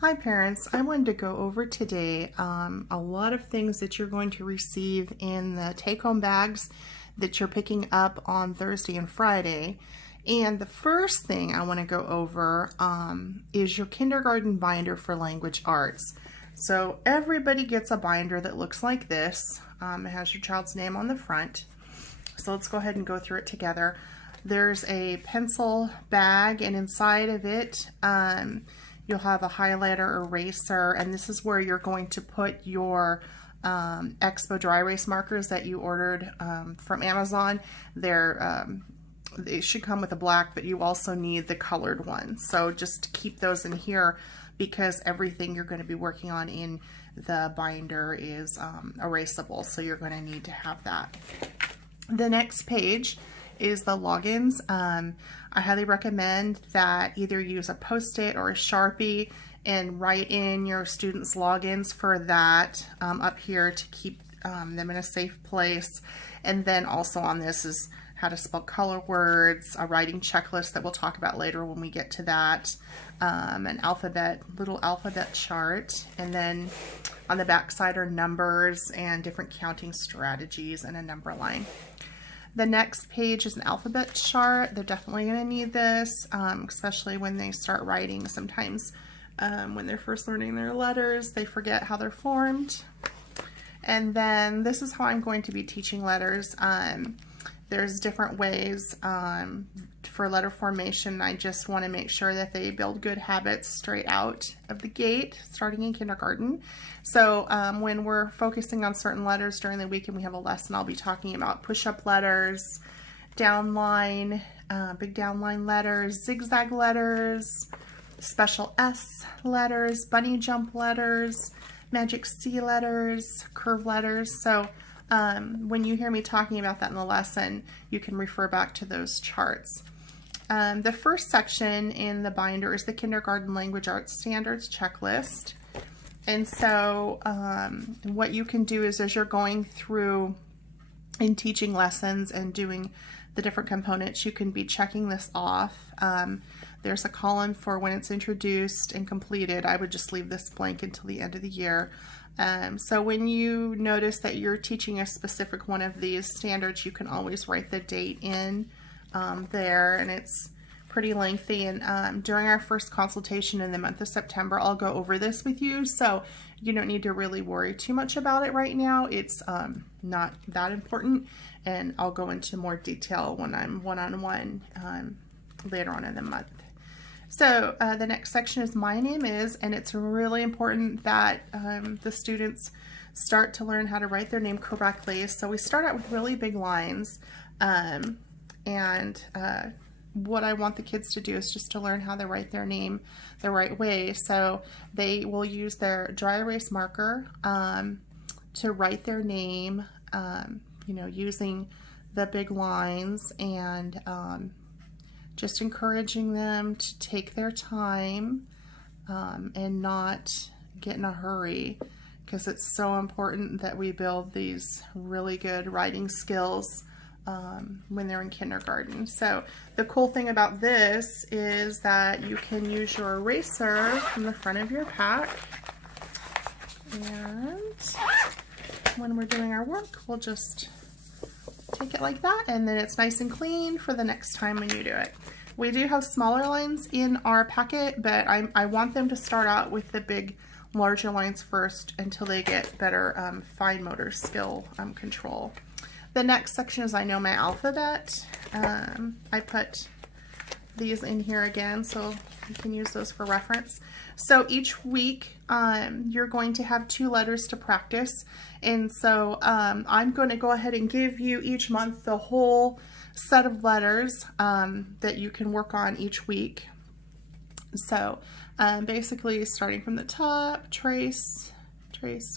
Hi parents, I wanted to go over today a lot of things that you're going to receive in the take-home bags that you're picking up on Thursday and Friday. And the first thing I want to go over is your kindergarten binder for language arts. So everybody gets a binder that looks like this. It has your child's name on the front. So let's go ahead and go through it together. There's a pencil bag, and inside of it you'll have a highlighter, eraser, and this is where you're going to put your Expo dry erase markers that you ordered from Amazon. They should come with a black, but you also need the colored ones. So just keep those in here because everything you're going to be working on in the binder is erasable, so you're going to need to have that. The next page is the logins. I highly recommend that either use a Post-it or a Sharpie and write in your students' logins for that up here to keep them in a safe place. And then also on this is how to spell color words, a writing checklist that we'll talk about later when we get to that, an little alphabet chart, and then on the back side are numbers and different counting strategies and a number line. The next page is an alphabet chart. They're definitely going to need this, especially when they start writing. Sometimes when they're first learning their letters, they forget how they're formed. And then this is how I'm going to be teaching letters. There's different ways for letter formation. I just want to make sure that they build good habits straight out of the gate, starting in kindergarten. So when we're focusing on certain letters during the week and we have a lesson, I'll be talking about push-up letters, downline, big downline letters, zigzag letters, special S letters, bunny jump letters, magic C letters, curve letters. So when you hear me talking about that in the lesson, you can refer back to those charts. The first section in the binder is the Kindergarten Language Arts Standards Checklist. And so what you can do is as you're going through in teaching lessons and doing the different components, you can be checking this off. There's a column for when it's introduced and completed. I would just leave this blank until the end of the year. So when you notice that you're teaching a specific one of these standards, you can always write the date in there, and it's pretty lengthy. And during our first consultation in the month of September, I'll go over this with you, so you don't need to really worry too much about it right now. It's not that important, and I'll go into more detail when I'm one-on-one later on in the month. So the next section is My Name Is, and it's really important that the students start to learn how to write their name correctly. So we start out with really big lines, and what I want the kids to do is just to learn how to write their name the right way. So they will use their dry erase marker to write their name, using the big lines, and just encouraging them to take their time and not get in a hurry, because it's so important that we build these really good writing skills when they're in kindergarten. So the cool thing about this is that you can use your eraser from the front of your pack, and when we're doing our work, we'll just take it like that, and then it's nice and clean for the next time when you do it. We do have smaller lines in our packet, but I want them to start out with the larger lines first until they get better fine motor skill control. The next section is I Know My Alphabet. I put these in here again, so you can use those for reference. So each week you're going to have 2 letters to practice, and so I'm going to go ahead and give you each month the whole set of letters that you can work on each week. So basically starting from the top, trace,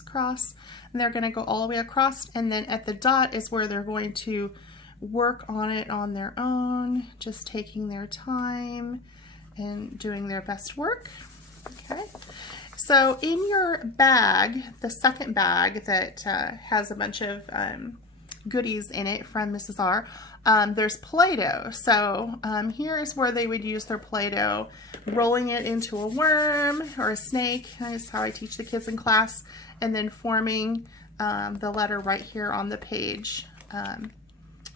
cross, and they're going to go all the way across, and then at the dot is where they're going to work on it on their own, just taking their time and doing their best work. Okay, so in your bag, the second bag that has a bunch of goodies in it from Mrs. R. There's Play-Doh. So here is where they would use their Play-Doh, rolling it into a worm or a snake. That's how I teach the kids in class. And then forming the letter right here on the page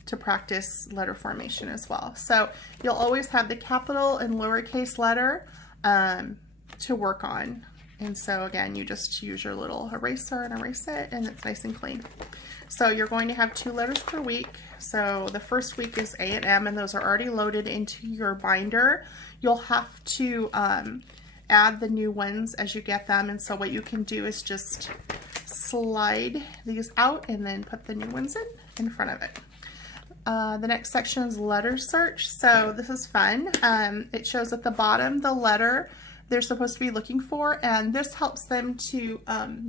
to practice letter formation as well. So you'll always have the capital and lowercase letter to work on. And so again, you just use your little eraser and erase it, and it's nice and clean. So you're going to have 2 letters per week. So the first week is A and M, and those are already loaded into your binder. You'll have to add the new ones as you get them. And so what you can do is just slide these out and then put the new ones in front of it. The next section is letter search. So this is fun. It shows at the bottom the letter they're supposed to be looking for, and this helps them to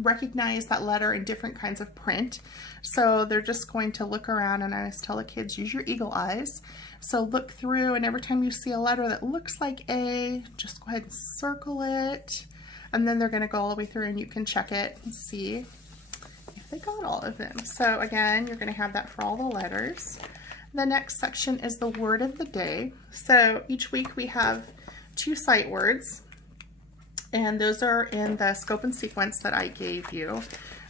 recognize that letter in different kinds of print. So they're just going to look around, and I always tell the kids, use your eagle eyes. So look through, and every time you see a letter that looks like A, just go ahead and circle it, and then they're going to go all the way through and you can check it and see if they got all of them. So again, you're going to have that for all the letters. The next section is the word of the day. So each week we have 2 sight words, and those are in the scope and sequence that I gave you.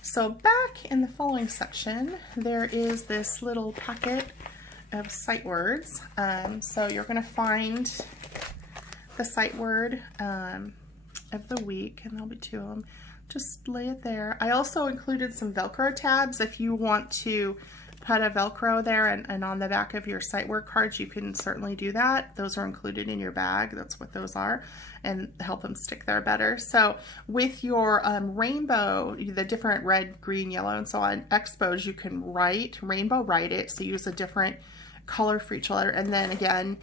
So back in the following section, there is this little packet of sight words. So you're going to find the sight word of the week, and there'll be 2 of them. Just lay it there. I also included some Velcro tabs if you want to put a Velcro there and on the back of your sight word cards, you can certainly do that. Those are included in your bag. That's what those are, and help them stick there better. So with your rainbow, the different red, green, yellow, and so on, expos, you can rainbow write it. So use a different color for each letter. And then again,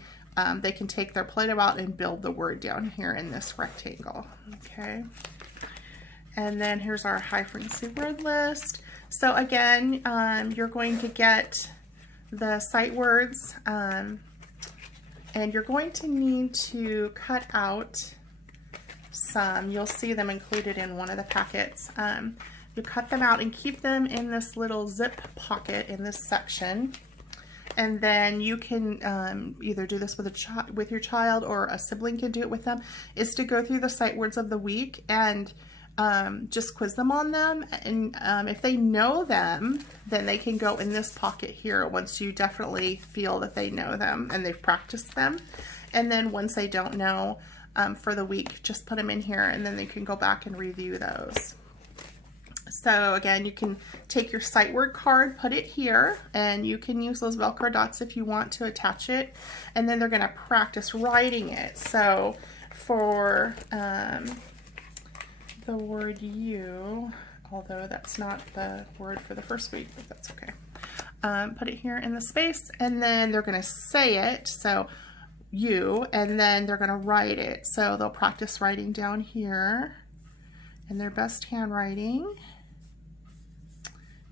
they can take their Play-Doh out and build the word down here in this rectangle. Okay. And then here's our high frequency word list. So again, you're going to get the sight words, and you're going to need to cut out some. You'll see them included in one of the packets. You cut them out and keep them in this little zip pocket in this section. And then you can either do this with your child, or a sibling can do it with them, is to go through the sight words of the week and just quiz them on them, and if they know them, then they can go in this pocket here once you definitely feel that they know them and they've practiced them. And then once they don't know for the week, just put them in here, and then they can go back and review those. So again, you can take your sight word card, put it here, and you can use those Velcro dots if you want to attach it, and then they're going to practice writing it. So for the word you, although that's not the word for the first week, but that's okay. Put it here in the space, and then they're going to say it, so you, and then they're going to write it. So they'll practice writing down here in their best handwriting,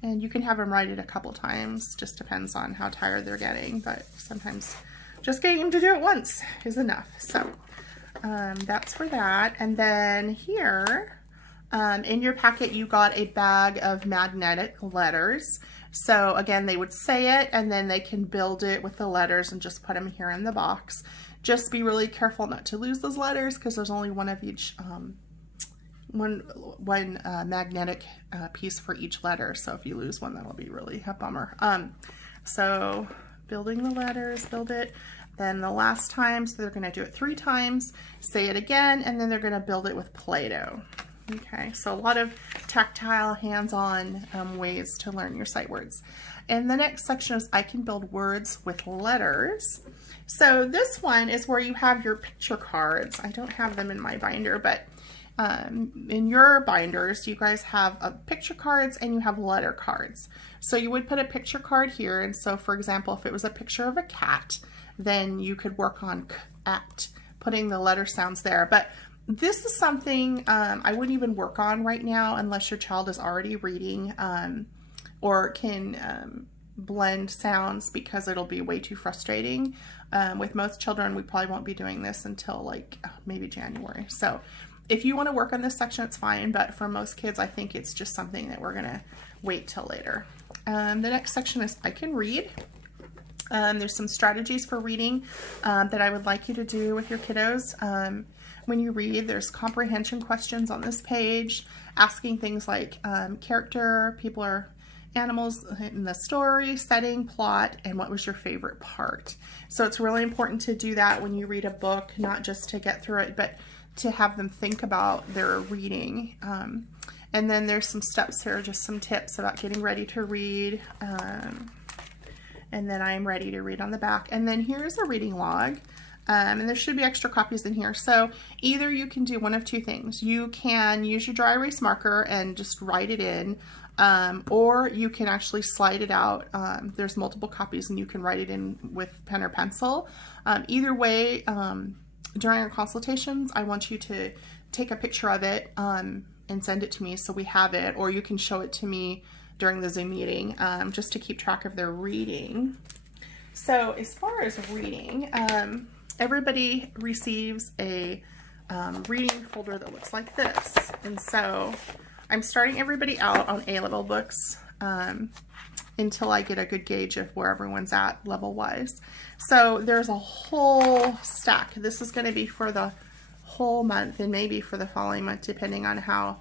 and you can have them write it a couple times, just depends on how tired they're getting, but sometimes just getting them to do it once is enough. So that's for that. And then here, in your packet, you got a bag of magnetic letters. So again, they would say it, and then they can build it with the letters and just put them here in the box. Just be really careful not to lose those letters, because there's only one of each, one magnetic piece for each letter. So if you lose one, that'll be really a bummer. So building the letters, build it. Then the last time, so they're going to do it 3 times, say it again, and then they're going to build it with Play-Doh. Okay, so a lot of tactile, hands-on ways to learn your sight words. And the next section is I can build words with letters. So this one is where you have your picture cards. I don't have them in my binder, but in your binders, you guys have picture cards and you have letter cards. So you would put a picture card here, and so for example, if it was a picture of a cat, then you could work on cat, putting the letter sounds there. But this is something I wouldn't even work on right now unless your child is already reading or can blend sounds, because it'll be way too frustrating. With most children, we probably won't be doing this until like maybe January. So if you want to work on this section, it's fine, but for most kids, I think it's just something that we're going to wait till later. The next section is I Can Read. There's some strategies for reading that I would like you to do with your kiddos. When you read, there's comprehension questions on this page, asking things like character, people or animals in the story, setting, plot, and what was your favorite part. So it's really important to do that when you read a book, not just to get through it, but to have them think about their reading. And then there's some steps here, just some tips about getting ready to read. And then I'm ready to read on the back. And then here's a reading log. And there should be extra copies in here. So either you can do one of two things. You can use your dry erase marker and just write it in, or you can actually slide it out. There's multiple copies and you can write it in with pen or pencil. Either way, during our consultations, I want you to take a picture of it and send it to me so we have it, or you can show it to me during the Zoom meeting, just to keep track of their reading. So as far as reading, everybody receives a reading folder that looks like this. And so I'm starting everybody out on A-level books until I get a good gauge of where everyone's at level-wise. So there's a whole stack. This is going to be for the whole month and maybe for the following month, depending on how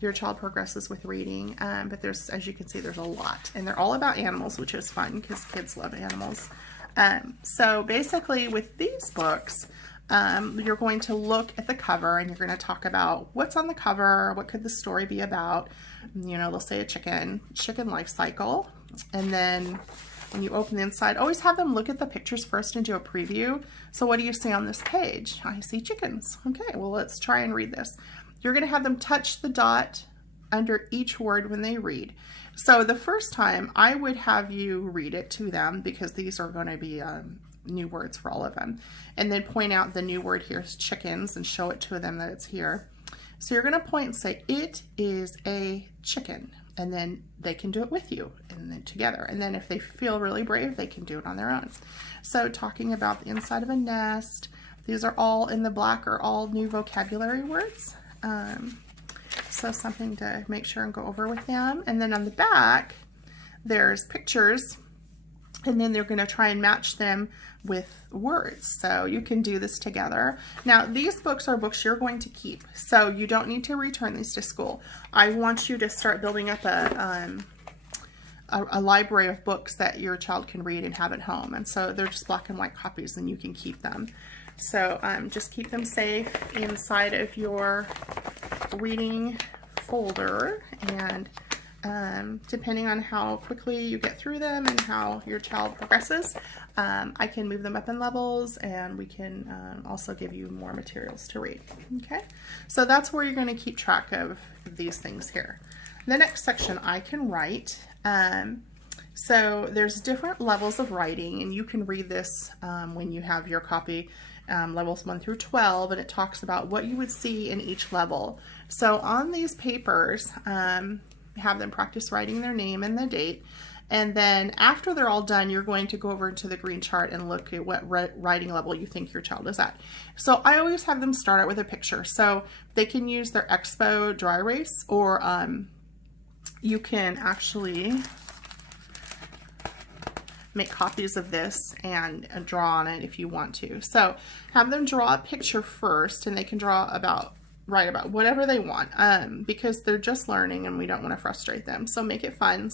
your child progresses with reading. But there's, as you can see, there's a lot. And they're all about animals, which is fun because kids love animals. So basically with these books, you're going to look at the cover and you're going to talk about what's on the cover, what could the story be about. You know, they'll say a chicken life cycle. And then when you open the inside, always have them look at the pictures first and do a preview. So what do you see on this page? I see chickens. Okay, well, let's try and read this. You're going to have them touch the dot under each word when they read. So the first time I would have you read it to them, because these are going to be new words for all of them, and then point out the new word here is chickens and show it to them that it's here. So you're going to point and say, it is a chicken, and then they can do it with you and then together. And then if they feel really brave, they can do it on their own. So talking about the inside of a nest, these are all in the black, are all new vocabulary words. So something to make sure and go over with them. And then on the back, there's pictures, and then they're going to try and match them with words. So you can do this together. Now, these books are books you're going to keep, so you don't need to return these to school. I want you to start building up a library of books that your child can read and have at home. And so they're just black and white copies, and you can keep them. So just keep them safe inside of your reading folder, and depending on how quickly you get through them and how your child progresses, I can move them up in levels, and we can also give you more materials to read. Okay, so that's where you're going to keep track of these things here. The next section, I Can Write. So there's different levels of writing, and you can read this when you have your copy, levels 1 through 12, and it talks about what you would see in each level. So on these papers, have them practice writing their name and the date, and then after they're all done, you're going to go over to the green chart and look at what writing level you think your child is at. So I always have them start out with a picture, so they can use their Expo dry erase, or you can actually make copies of this and draw on it if you want to. So have them draw a picture first, and they can draw write about whatever they want, because they're just learning and we don't want to frustrate them. So make it fun.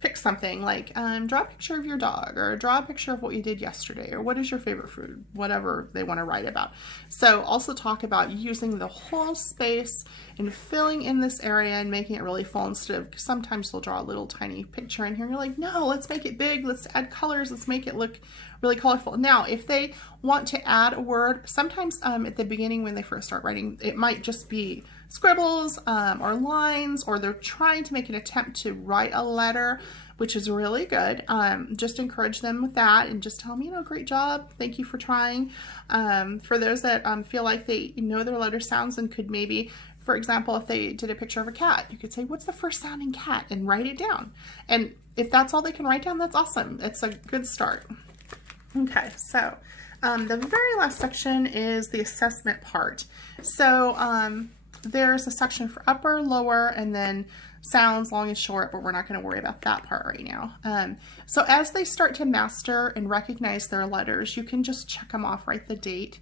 Pick something like draw a picture of your dog, or draw a picture of what you did yesterday, or what is your favorite food, whatever they want to write about. So also talk about using the whole space and filling in this area and making it really full, instead of, sometimes they'll draw a little tiny picture in here and you're like, no, let's make it big, let's add colors, let's make it look really colorful. Now, if they want to add a word, sometimes at the beginning when they first start writing, it might just be scribbles or lines, or they're trying to make an attempt to write a letter, which is really good. Just encourage them with that and just tell them, you know, great job, thank you for trying. For those that feel like they know their letter sounds and could maybe, for example, if they did a picture of a cat, you could say, what's the first sounding cat, and write it down. And if that's all they can write down, that's awesome. It's a good start. Okay, so the very last section is the assessment part. So there's a section for upper, lower, and then sounds, long and short, but we're not going to worry about that part right now. So as they start to master and recognize their letters, you can just check them off, write the date,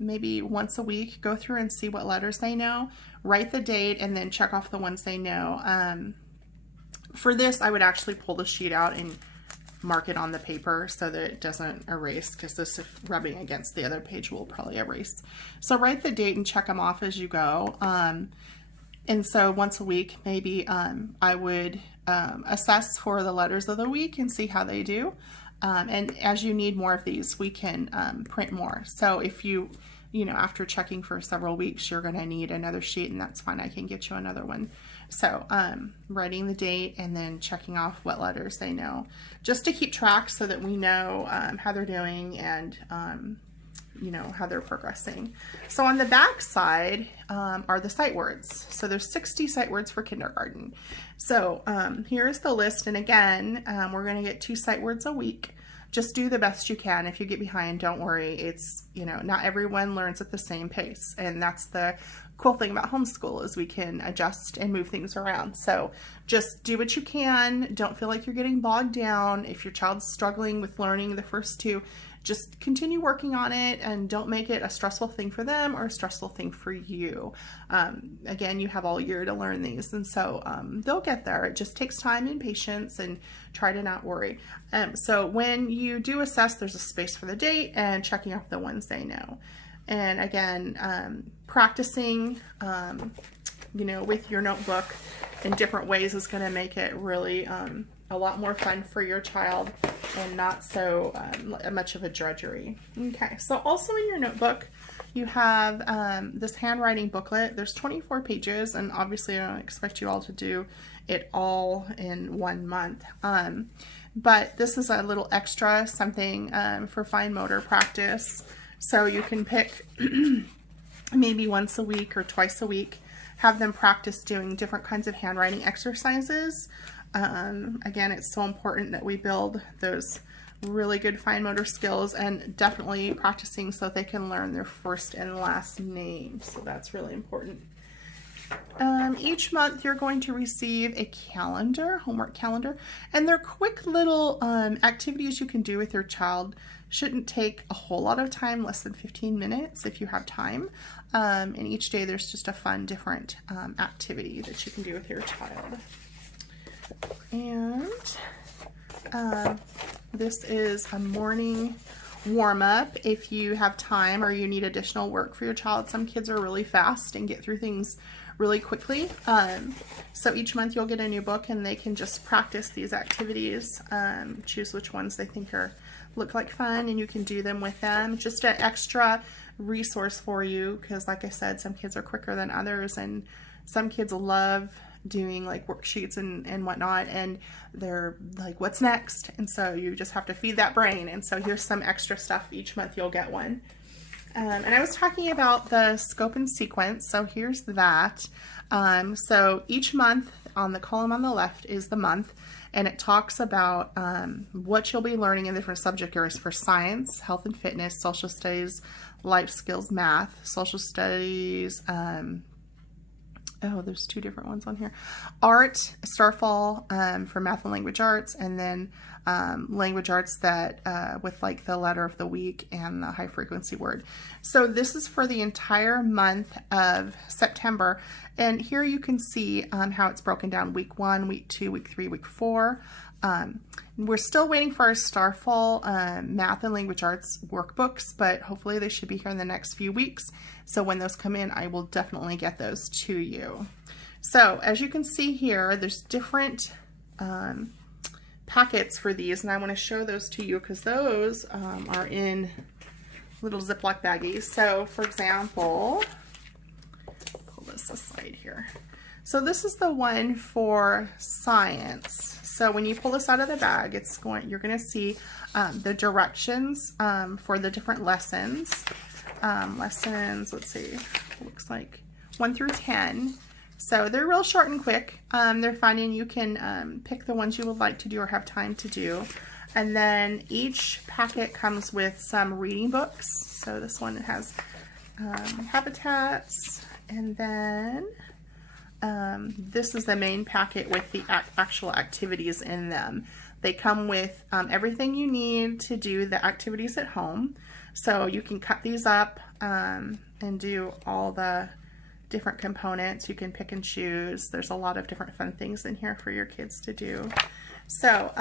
maybe once a week, go through and see what letters they know, write the date, and then check off the ones they know. For this, I would actually pull the sheet out and mark it on the paper so that it doesn't erase, because this, if rubbing against the other page, will probably erase. So write the date and check them off as you go. And so once a week, maybe I would assess for the letters of the week and see how they do. And as you need more of these, we can print more. So if you know, after checking for several weeks, you're going to need another sheet, and that's fine. I can get you another one. So writing the date and then checking off what letters they know, just to keep track so that we know how they're doing and you know, how they're progressing. So on the back side are the sight words. So there's 60 sight words for kindergarten. So here's the list. And again, we're going to get 2 sight words a week. Just do the best you can. If you get behind, don't worry. It's, you know, not everyone learns at the same pace. And that's the cool thing about homeschool, is we can adjust and move things around. So just do what you can. Don't feel like you're getting bogged down. If your child's struggling with learning the first 2, just continue working on it, and don't make it a stressful thing for them or a stressful thing for you. Again, you have all year to learn these, and so they'll get there. It just takes time and patience, and try to not worry. So when you do assess, there's a space for the date and checking off the ones they know. And again, practicing, you know, with your notebook in different ways is going to make it really a lot more fun for your child, and not so much of a drudgery. Okay, so also in your notebook, you have this handwriting booklet. There's 24 pages, and obviously I don't expect you all to do it all in 1 month. But this is a little extra, something for fine motor practice. So you can pick maybe once a week or twice a week, have them practice doing different kinds of handwriting exercises. Again, it's so important that we build those really good fine motor skills, and definitely practicing so they can learn their first and last name. So that's really important. Each month you're going to receive a calendar, homework calendar, and they're quick little activities you can do with your child. Shouldn't take a whole lot of time, less than 15 minutes if you have time. And each day there's just a fun, different activity that you can do with your child. And this is a morning warm-up if you have time or you need additional work for your child. Some kids are really fast and get through things really quickly. So each month you'll get a new book, and they can just practice these activities, choose which ones they think look like fun, and you can do them with them. Just an extra resource for you, because like I said, some kids are quicker than others, and some kids love doing like worksheets and whatnot, and they're like, what's next? And so you just have to feed that brain. And so here's some extra stuff. Each month you'll get one. And I was talking about the scope and sequence, so here's that. So each month, on the column on the left is the month, and it talks about what you'll be learning in different subject areas for science, health and fitness, social studies, life skills, math, social studies, oh, there's 2 different ones on here. Art, Starfall for math and language arts, and then language arts that with like the letter of the week and the high frequency word. So this is for the entire month of September. And here you can see how it's broken down: week 1, week 2, week 3, week 4. We're still waiting for our Starfall math and language arts workbooks, but hopefully they should be here in the next few weeks. So when those come in, I will definitely get those to you. So as you can see here, there's different packets for these, and I want to show those to you because those are in little Ziploc baggies. So for example, pull this aside here. So this is the one for science. So when you pull this out of the bag, you're going to see the directions for the different lessons. Let's see, looks like 1 through 10. So they're real short and quick. They're fun, and you can pick the ones you would like to do or have time to do. And then each packet comes with some reading books. So this one has habitats, and then this is the main packet with the actual activities in them. They come with everything you need to do the activities at home. So you can cut these up and do all the different components. You can pick and choose. There's a lot of different fun things in here for your kids to do. So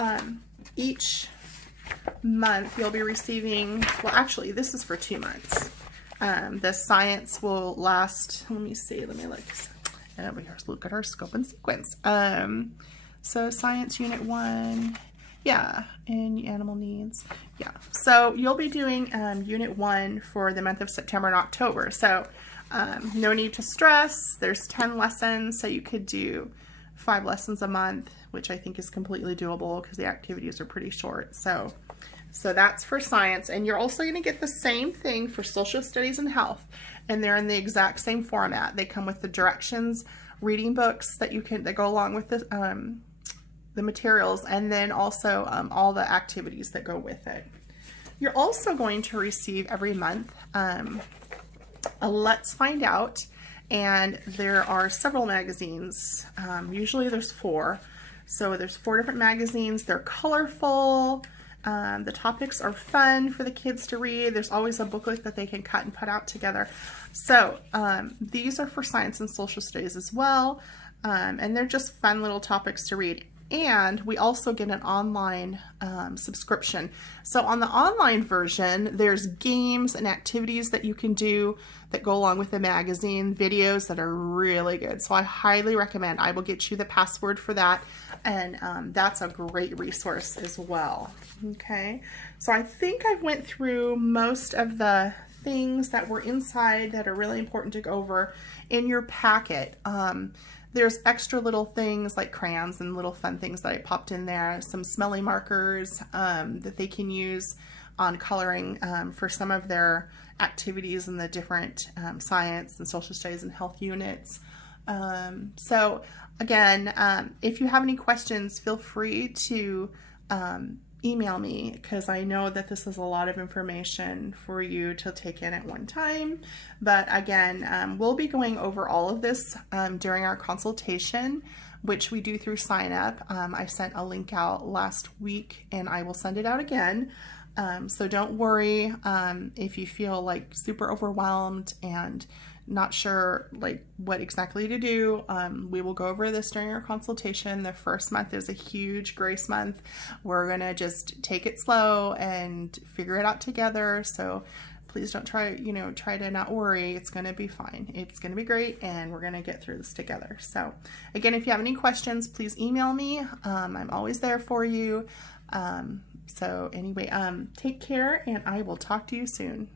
each month you'll be receiving, well actually this is for 2 months. The science will last, let me see, let me look. And over here, look at our scope and sequence. So science unit 1, yeah, and animal needs, yeah. So you'll be doing unit 1 for the month of September and October. So no need to stress. There's 10 lessons, so you could do 5 lessons a month, which I think is completely doable because the activities are pretty short. So that's for science, and you're also going to get the same thing for social studies and health, and they're in the exact same format. They come with the directions, reading books that go along with the materials, and then also all the activities that go with it. You're also going to receive every month a Let's Find Out, and there are several magazines. Usually there's 4, so there's 4 different magazines. They're colorful. The topics are fun for the kids to read. There's always a booklet that they can cut and put out together. So these are for science and social studies as well, and they're just fun little topics to read. And we also get an online subscription. So on the online version, there's games and activities that you can do that go along with the magazine, videos that are really good. So I highly recommend. I will get you the password for that, and that's a great resource as well. Okay, so I think I've went through most of the things that were inside that are really important to go over in your packet. There's extra little things like crayons and little fun things that I popped in there. Some smelly markers that they can use on coloring for some of their activities in the different science and social studies and health units. So again, if you have any questions, feel free to email me, because I know that this is a lot of information for you to take in at one time. But again, we'll be going over all of this during our consultation, which we do through Sign Up. I sent a link out last week, and I will send it out again. So don't worry if you feel like super overwhelmed and not sure like what exactly to do. We will go over this during our consultation. The first month is a huge grace month. We're gonna just take it slow and figure it out together. So please don't try to not worry. It's gonna be fine. It's gonna be great, and we're gonna get through this together. So again, if you have any questions, please email me. I'm always there for you. So anyway, take care, and I will talk to you soon.